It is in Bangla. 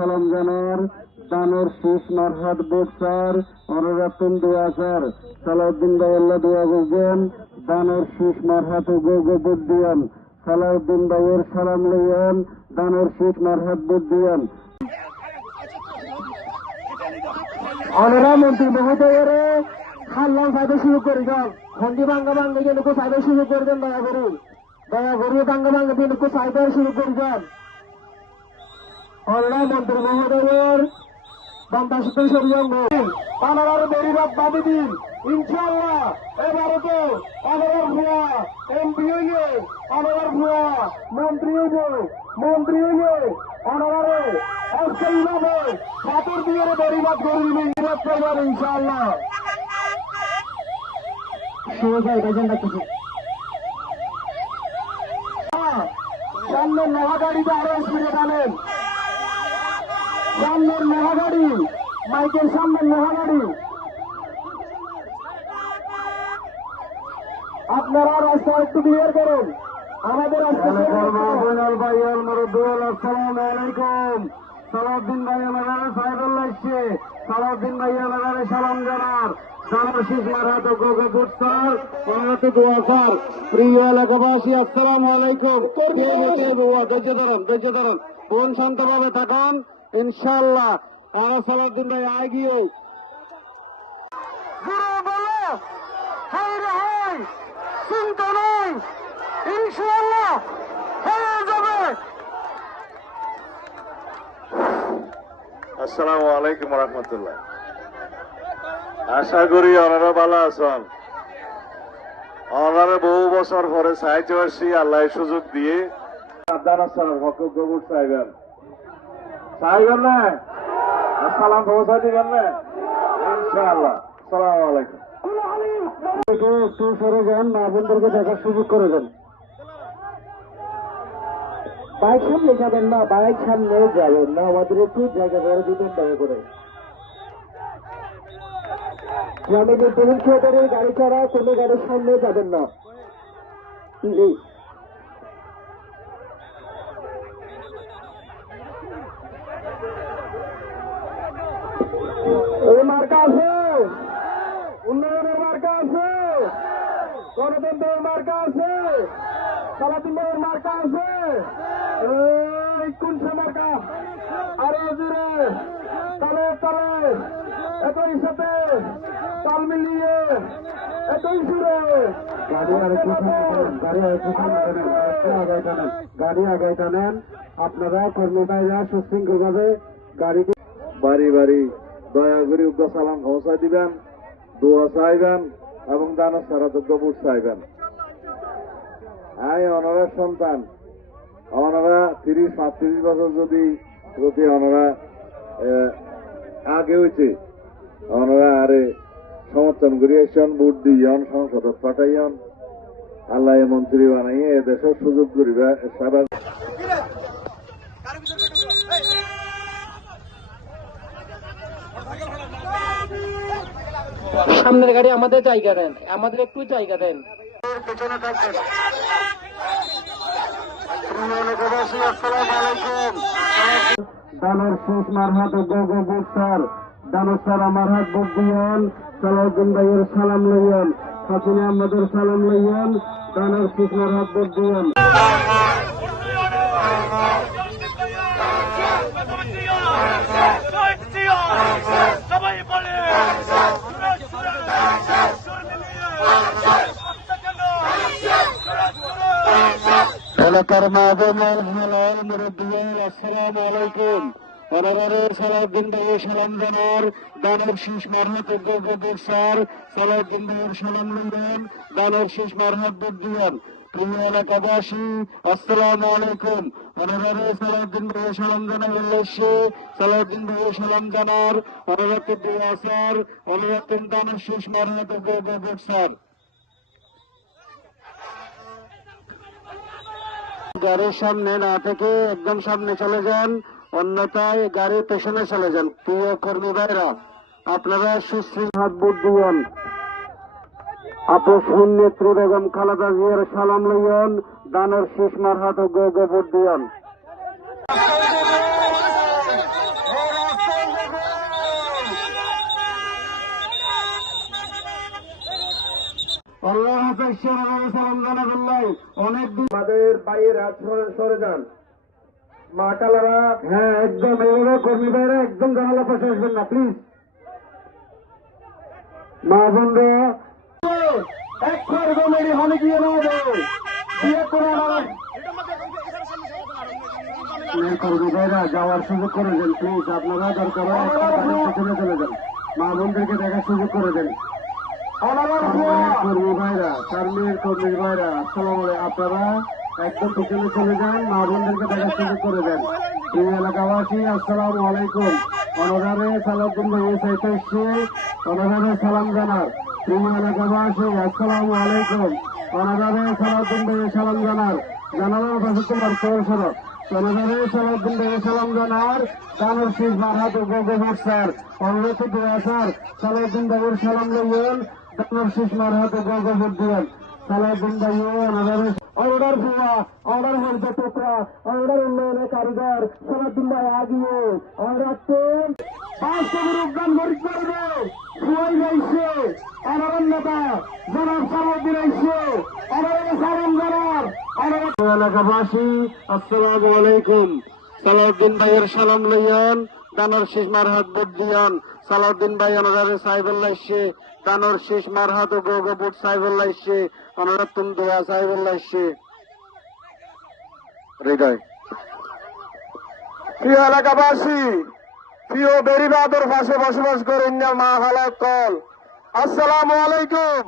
সালাম জানার দানের শীষ মারহাত বোসার অনরাতন দুয়াচার সালাউদ্দিন ভাই আল্লাহ দোয়া করবেন দানের শীষ মারহাত বুদ্ধিয়ান সালাউদ্দিন ভাইয়ের সালাম লইয়ান দানের শীষ মারহাত বুদ্ধিয়ান অনরা মন্ত্রী মহোদয়ের খাল্লাম সাইডে শুরু করি যান হন্দি ভাঙ্গা ভাঙ্গে যেন সাইডে শুরু করবেন দয়া করি ভাঙ্গা ভাঙ্গা যেন সাইডে শুরু করি যান অনরা মন্ত্রী মহোদয়ের বামপাশে সরিয়ে পানার বেরিবাদ বাদি দিন ইনশাআল্লাহ এবারে তো অনরার ভুয়া এমপি হইলে অনরার ভুয়া মন্ত্রী হইলে অনরারে অস্থায়ীভাবে ছাত্র দিয়ে বেরিবাদ করিলে নিরাজ করবেন ইনশাআল্লাহ সামনের মহাগাড়িতে আরো স্পিডে টানেন সামনের মহাগাড়ি মাইকের সামনের মহাগাড়ি আপনারা রাস্তা একটু ক্লিয়ার করুন আমাদের সালাউদ্দিন ভাই আলাদা সাহেবুল্লাহ এসছে সালাউদ্দিন ভাই আলাদা সালাম জানার দানশীষ মারহাত গোগপুরস্তার পরবর্তী দোয়াকার প্রিয় এলাকাবাসী আসসালামু আলাইকুম ধৈর্য ধরুন বোন শান্তভাবে থাকুন ইনশাআল্লাহ আর সালাউদ্দিন ভাই আয় গিয়ে চিন্তা নেই ইনশাআল্লাহ হয়ে যাবে। আসসালামু আলাইকুম রহমতুল্লাহ। আশা করি ওনারা ভালো আছেন। ওনারা বহু বছর পরে সাহায্য আসছি আল্লাহ সুযোগ দিয়ে গোবর সাহেবেন না সালাম পৌঁছা দিবেন না ইনশাআল্লাহ। আসসালামু আলাইকুম। একটু সরে যান মা বোনদেরকে দেখার সুযোগ করে দেন। বাইক সামনে যাবেন না আমাদের একটু জায়গা ধরে দিবেন দয়া করে। আমাদের তরুণ সরকারের গাড়ি ছাড়া কোনো গাড়ির সামনে যাবেন না। এই মার্কা আছে, উন্নয়নের মার্কা আছে, গণতন্ত্রের মার্কা আছে, সালাউদ্দিনের মার্কা আছে। এই কোনসা মার্কা আরো জোরে তালে তালে একই সাথে তাল মিলিয়ে একই সুরে গাড়ি আগাই টানেন। আপনারা কর্মীরা সুশৃঙ্খল ভাবে গাড়িটি বাড়ি বাড়ি দয়া করে উগ্র সালাম পৌঁছা দিবেন, দোয়া চাইবেন এবং দানা সারা দুঃখ চাইবেন। ওনারা সন্তান ওনারা 30-35 বছর যদি ওনারা আগে হইতে ওনারা আরে সমর্থন করিয়েছেন, ভোট দিয়েন, সংসদত পাঠাইন, আল্লাহ মন্ত্রী বানাইয়ে এদেশের সুযোগ করিবা সারা। সামনের গাড়ি আমাদের জায়গা দেন, আমাদের একটু জায়গা দেন। পেছনে থাকবেন। দানের শেষ মারহাত গোবর দানসার আমার হাত ভোট দিয়েন, সালাউদ্দিন ভাইয়ের সালাম লইয়েন, হাসিনা আহমদের সালাম লইয়েন, দানের শেষ মারহাত ভোট দিয়েন। এলাকার মাহবুবুল হালাল মুরব্বিয়ান আসসালামু আলাইকুম। অনারে সালাউদ্দিন ভাইয়ের সালাম জানার দানের শীষ মারহাত গোবর স্যার সালাউদ্দিন ভাইয়ের সালাম লইলেন, দানের শীষ মারহাত ভোট দিয়েন। প্রিয় এলাকাবাসী আসসালামু আলাইকুম। অনারে সালাউদ্দিন ভাইয়ের সালাম জানার উল্লেশ্যে সালাউদ্দিন ভাইয়ের সালাম জানার অনুরাতে দোয়া স্যার অনুরাতে দানের শীষ মারহাত গোবর স্যার। গাড়ির সামনে না থেকে একদম সামনে চলে যান, অন্যথায় গাড়ির পেছনে চলে যান। প্রিয় কর্মী ভাইরা আপনারা সুশৃঙ্খল হাত ভোট দিয়েন। আপন নেত্রী বেগম খালেদা জিয়ার সালাম লইয়েন, দানের শীষ মারহাত গোবর দিয়েন। এসে সালাম জানাবেন নাই অনেকদিন আমাদের বাইরে সরে যান মা কালারা। হ্যাঁ একদম এইভাবে কর্মী ভাইরা একদম জানালা পাশে আসবেন না প্লিজ। মা বোনরা এক কর্মী হলে গিয়ে নেবে বিয়ে করে আমার কর্মী ভাইরা যাওয়ার সুযোগ করে দেন প্লিজ। আপনারা দরকার চলে চলে যান, মা বোনদেরকে দেখার সুযোগ করে দেন। কর্মী ভাইরা কর্মীর ভাইরা আসসালাম আলাইকুম, আপনারা একদম পিছনে চলে যান, মা বোনদেরকে দেখার সুযোগ করে দেন। এই এলাকাবাসী আসসালামু আলাইকুম, অনারে সালাউদ্দিন ভাই এই সাইতে এসছে অনারে সালাম জানার। এই এলাকাবাসী আসসালামু আলাইকুম, অনারে সালাউদ্দিন ভাই সালাম জানার। জানানোর পাশে তোমার সরসর অনারে সালাউদ্দিন ভাই সালাম জানার। দানোর শীষ বারহাত গোবর স্যার অনুরোধ দেওয়া স্যার সালাউদ্দিন ভাইয়ের সালাম লইয়েন। দানোর শীষ মারহাত গোবর দিয়েন সালাউদ্দিন ভাই অনারে অর্ডার ভুয়া অর্ডার পর্যটকরা অর্ডার উন্নয়নের কারিগর সালাউদ্দিন ভাই আগিয়ে রাখতেন বাস্তবের উদ্যান গরিব করবে সুয়াই গাইছে অনারণ নেতা জনাব সালাউদ্দিন আইছে অনারে সালাম জানার। এলাকাবাসী আসসালামু আলাইকুম, সালাউদ্দিন ভাইয়ের সালাম লইয়ান। দানোর শীষ মারহাত ভোট দিয়ান। সালাউদ্দিন ভাই অনারে সাহেবুল্লাহ এসছে দানোর শীষ মারহাত ও গোবর সাহেবুল্লাহ এসছে অনারা তুম দোয়া সাহেবুল্লাহ এসছে। হৃদয় প্রিয় এলাকাবাসী, প্রিয় বেরিবাদর পাশে বসবাস করেন না মা হালাক কল, আসসালামু আলাইকুম।